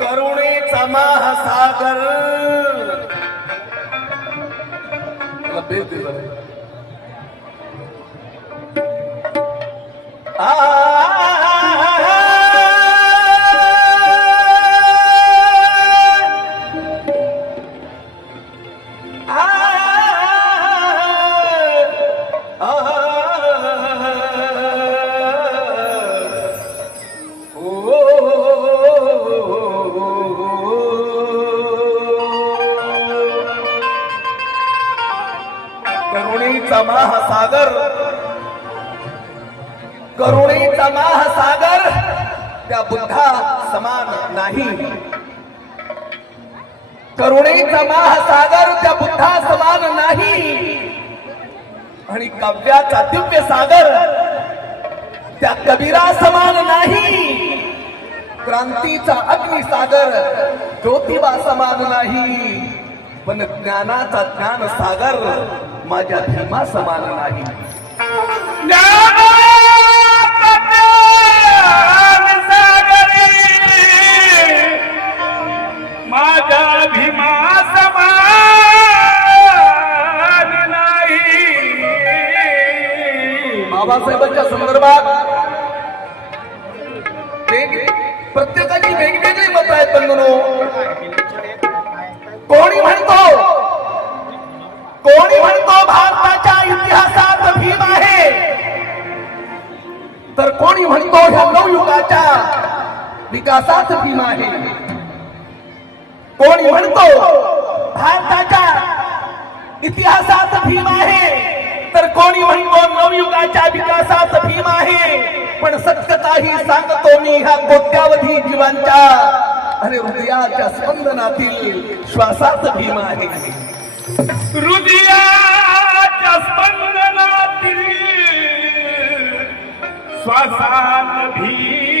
करुणेचा महासागर Beleza. Né? Ah! करुणीचा महासागर. करुणीचा महासागर. त्या बुद्धा समान नाही. करुणेचा महासागर त्या बुद्धा समान नाही. आणि काव्याचा दिव्य सागर त्या कबीरा समान नाही. क्रांतीचा अग्निसागर ज्योतिबा समान नाही. पण ज्ञानाचा ज्ञान सागर. माझ्या भीमा समान नाही. माझा भीमा समान नाही. बाबासाहेबांच्या संदर्भात प्रत्येकाची वेगवेगळी मत आहेत बंधनो. इतिहासात भीम आहे. तर कोणी म्हणतो ह्या नवयुगाच्या विकासात भीम आहे? कोणी म्हणतो भारताच्या इतिहासात भीम आहे? तर कोणी म्हणतो नवयुगाच्या विकासात भीम आहे? पण सत्यताही सांगतो मी ह्या कोट्यावधी जीवांच्या आणि हृदयाच्या स्पंदनातील श्वासात भीम आहे. हृदयाच्या भी